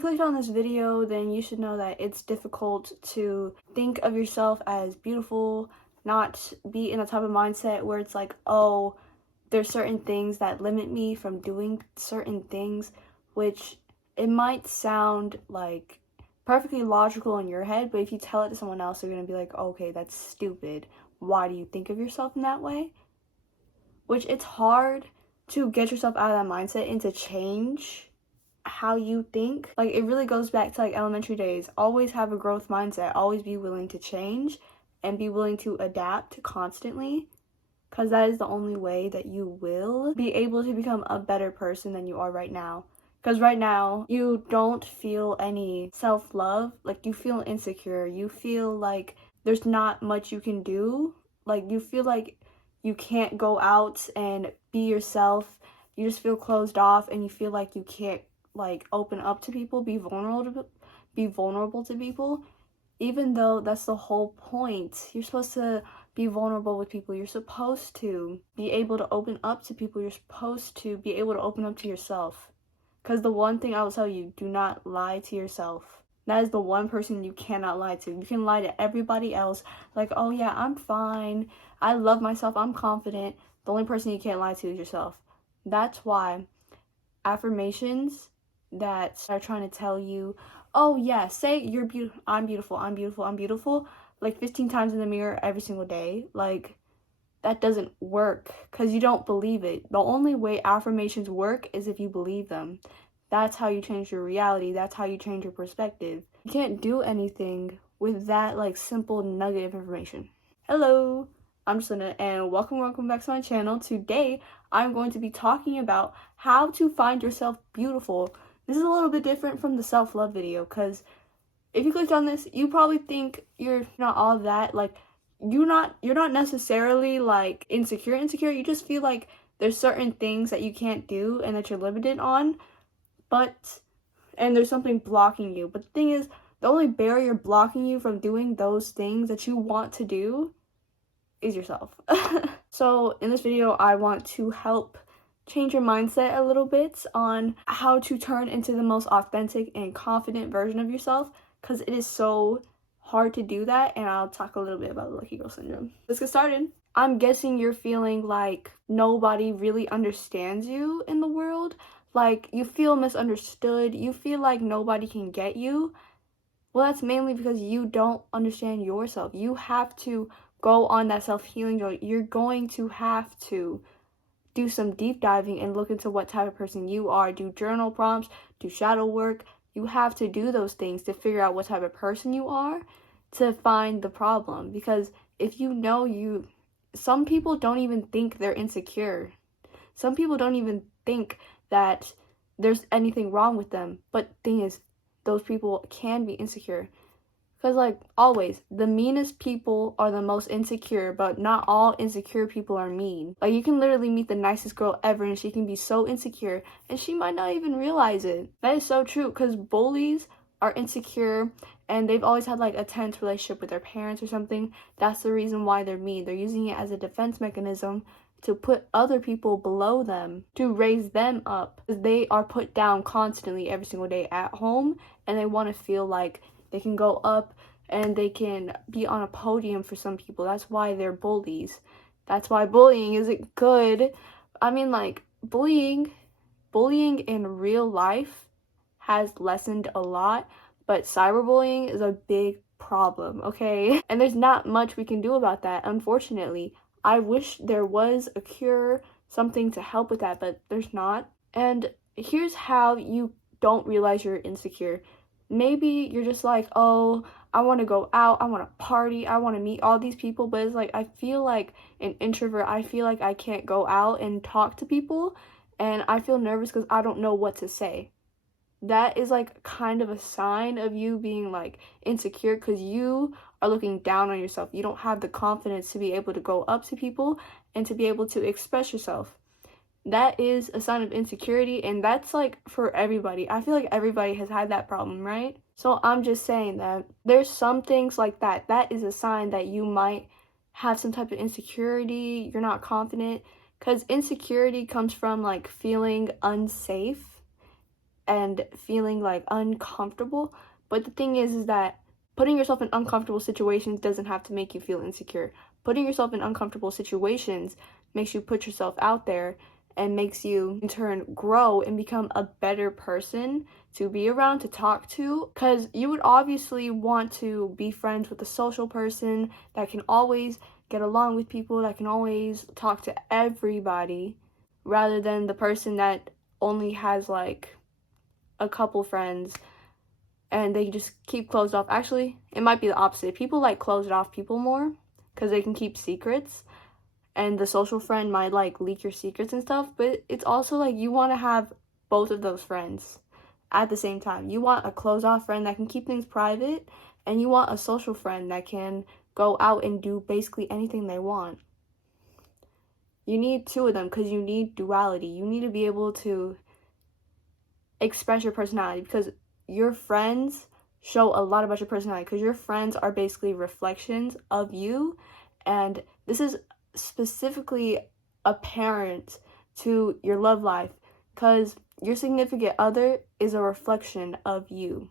you clicked on this video, then you should know that it's difficult to think of yourself as beautiful, not be in a type of mindset where it's like, oh, there's certain things that limit me from doing certain things, which it might sound like perfectly logical in your head, but if you tell it to someone else, they're gonna be like, okay, that's stupid. Why do you think of yourself in that way? Which it's hard to get yourself out of that mindset and to change how you think. Like, it really goes back to like elementary days. Always have a growth mindset. Always be willing to change and be willing to adapt constantly, because that is the only way that you will be able to become a better person than you are right now. Because right now, you don't feel any self-love. Like, you feel insecure. You feel like there's not much you can do. Like, you feel like you can't go out and be yourself. You just feel closed off, and you feel like you can't, like, open up to people, be vulnerable to people. Even though that's the whole point. You're supposed to be vulnerable with people. You're supposed to be able to open up to people. You're supposed to be able to open up to yourself. Because the one thing I will tell you, do not lie to yourself. That is the one person you cannot lie to. You can lie to everybody else, like, oh yeah, I'm fine, I love myself, I'm confident. The only person you can't lie to is yourself. That's why affirmations that are trying to tell you, oh yeah, say you're beautiful, I'm beautiful, I'm beautiful, I'm beautiful, like 15 times in the mirror every single day, like, that doesn't work because you don't believe it. The only way affirmations work is if you believe them. That's how you change your reality. That's how you change your perspective. You can't do anything with that, like, simple nugget of information. Hello, I'm Selena, and welcome back to my channel. Today, I'm going to be talking about how to find yourself beautiful. This is a little bit different from the self-love video, because if you clicked on this, you probably think you're not all that, like, you're not necessarily like insecure. You just feel like there's certain things that you can't do and that you're limited on, and there's something blocking you. But the thing is, the only barrier blocking you from doing those things that you want to do is yourself. So in this video, I want to help change your mindset a little bit on how to turn into the most authentic and confident version of yourself, because it is so hard to do that, and I'll talk a little bit about the lucky girl syndrome. Let's get started. I'm guessing you're feeling like nobody really understands you in the world. Like, you feel misunderstood. You feel like nobody can get you. Well, that's mainly because you don't understand yourself. You have to go on that self-healing journey. You're going to have to do some deep diving and look into what type of person you are. Do journal prompts, do shadow work. You have to do those things to figure out what type of person you are, to find the problem. Because if you know some people don't even think they're insecure. Some people don't even think that there's anything wrong with them. But the thing is, those people can be insecure. Because, like, always, the meanest people are the most insecure, but not all insecure people are mean. Like, you can literally meet the nicest girl ever, and she can be so insecure, and she might not even realize it. That is so true, because bullies are insecure, and they've always had, like, a tense relationship with their parents or something. That's the reason why they're mean. They're using it as a defense mechanism to put other people below them, to raise them up. They are put down constantly every single day at home, and they want to feel like they can go up and they can be on a podium for some people. That's why they're bullies. That's why bullying isn't good. I mean, like, bullying in real life has lessened a lot, but cyberbullying is a big problem, okay? And there's not much we can do about that, unfortunately. I wish there was a cure, something to help with that, but there's not. And here's how you don't realize you're insecure. Maybe you're just like, oh, I want to go out, I want to party, I want to meet all these people, but it's like, I feel like an introvert. I feel like I can't go out and talk to people, and I feel nervous because I don't know what to say. That is, like, kind of a sign of you being, like, insecure, because you are looking down on yourself. You don't have the confidence to be able to go up to people and to be able to express yourself. That is a sign of insecurity, and that's, like, for everybody. I feel like everybody has had that problem, right? So I'm just saying that there's some things like that. That is a sign that you might have some type of insecurity. You're not confident, because insecurity comes from, like, feeling unsafe. and feeling like uncomfortable. But the thing is that putting yourself in uncomfortable situations doesn't have to make you feel insecure. Putting yourself in uncomfortable situations makes you put yourself out there and makes you in turn grow and become a better person to be around, to talk to, because you would obviously want to be friends with a social person that can always get along with people, that can always talk to everybody, rather than the person that only has like a couple friends and they just keep closed off. Actually, it might be the opposite. People like closed off people more because they can keep secrets, and the social friend might like leak your secrets and stuff. But it's also like you want to have both of those friends at the same time. You want a closed off friend that can keep things private, and you want a social friend that can go out and do basically anything they want. You need two of them because you need duality. You need to be able to express your personality, because your friends show a lot about your personality, because your friends are basically reflections of you. And this is specifically apparent to your love life, because your significant other is a reflection of you.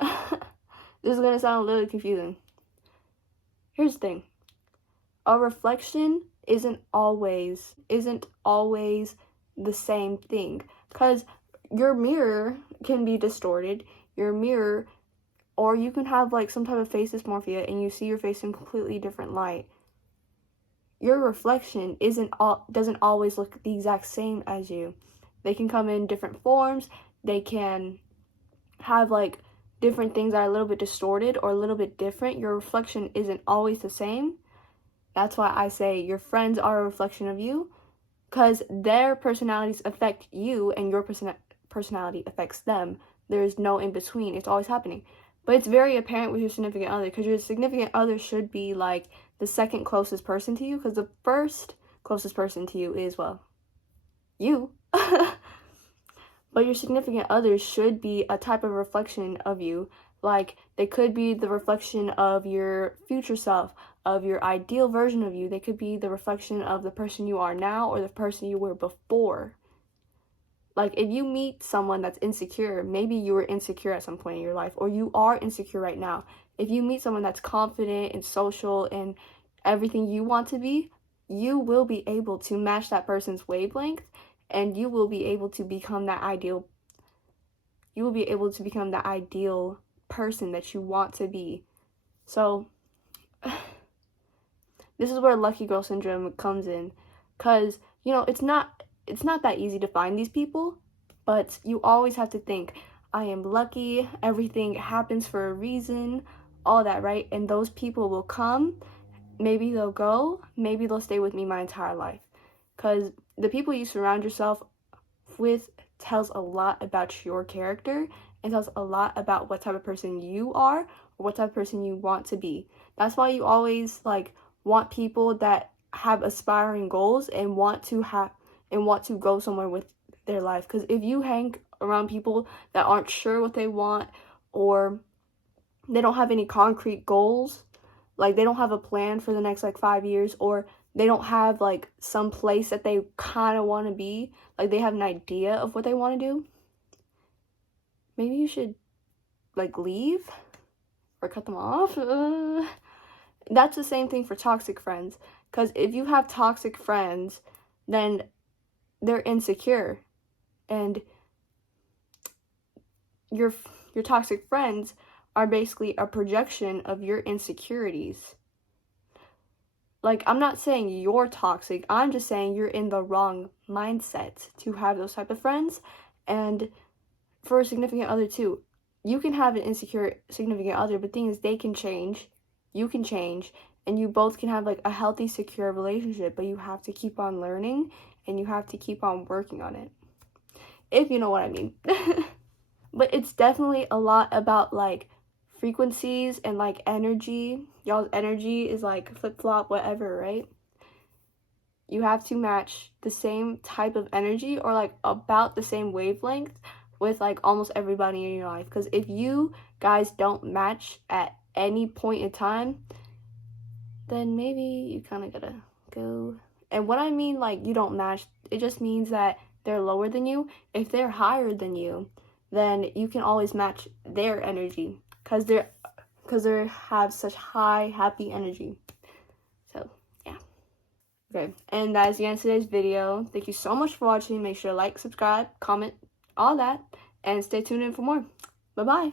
This is going to sound a little confusing. Here's the thing. A reflection isn't always the same thing, because your mirror can be distorted. Your mirror, or you can have like some type of face dysmorphia and you see your face in completely different light. Your reflection doesn't always look the exact same as you. They can come in different forms. They can have like different things that are a little bit distorted or a little bit different. Your reflection isn't always the same. That's why I say your friends are a reflection of you, because their personalities affect you and your personality affects them. There's no in between. It's always happening. But it's very apparent with your significant other, because your significant other should be like the second closest person to you, because the first closest person to you is, well, you. But your significant other should be a type of reflection of you. Like, they could be the reflection of your future self, of your ideal version of you. They could be the reflection of the person you are now or the person you were before. Like, if you meet someone that's insecure, maybe you were insecure at some point in your life, or you are insecure right now. If you meet someone that's confident and social and everything you want to be, you will be able to match that person's wavelength, and you will be able to become that ideal. You will be able to become the ideal person that you want to be. So, this is where lucky girl syndrome comes in, because, you know, it's not that easy to find these people, but you always have to think, I am lucky, everything happens for a reason, all that, right? And those people will come, maybe they'll go, maybe they'll stay with me my entire life, because the people you surround yourself with tells a lot about your character and tells a lot about what type of person you are or what type of person you want to be. That's why you always like want people that have aspiring goals and want to go somewhere with their life. Because if you hang around people that aren't sure what they want, or they don't have any concrete goals, like they don't have a plan for the next like 5 years, or they don't have like some place that they kind of want to be, like they have an idea of what they want to do, maybe you should like leave or cut them off. That's the same thing for toxic friends, because if you have toxic friends, then they're insecure, and your toxic friends are basically a projection of your insecurities. Like, I'm not saying you're toxic, I'm just saying you're in the wrong mindset to have those type of friends. And for a significant other too, you can have an insecure significant other, but the thing is, they can change, you can change, and you both can have like a healthy, secure relationship, but you have to keep on learning and you have to keep on working on it, if you know what I mean. But it's definitely a lot about like frequencies and like energy. Y'all's energy is like flip-flop, whatever, right? You have to match the same type of energy, or like about the same wavelength, with like almost everybody in your life. Because if you guys don't match at any point in time, then maybe you kind of gotta go. And what I mean like you don't match, it just means that they're lower than you. If they're higher than you, then you can always match their energy because they have such high happy energy. So yeah. Okay, and that is the end of today's video. Thank you so much for watching. Make sure to like, subscribe, comment, all that, and stay tuned in for more. Bye bye.